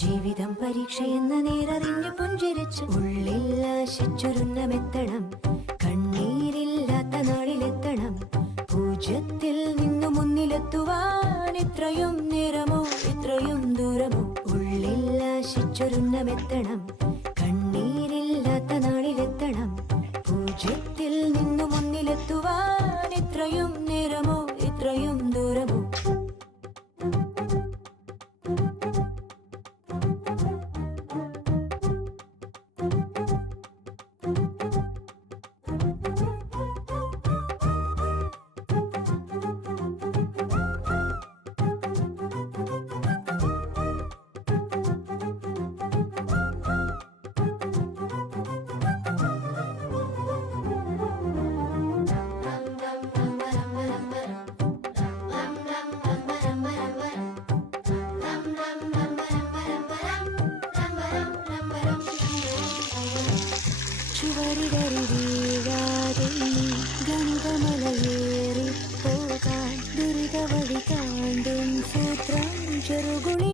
ജീവിതം പരീക്ഷയെന്ന നേരറിഞ്ഞു പുഞ്ചിരിച്ച് ഉള്ളിൽ ആശിച്ചൊരുന്നമെത്തണം. കണ്ണീരില്ലാത്ത നാളിലെത്തണം. പൂജ്യത്തിൽ നിന്നു മുന്നിലെത്തുവാൻ ഇത്രയും നേരമോ ഇത്രയും ദൂരമോ. ഉള്ളിൽ ആശിച്ചൊരുന്നമെത്തണം.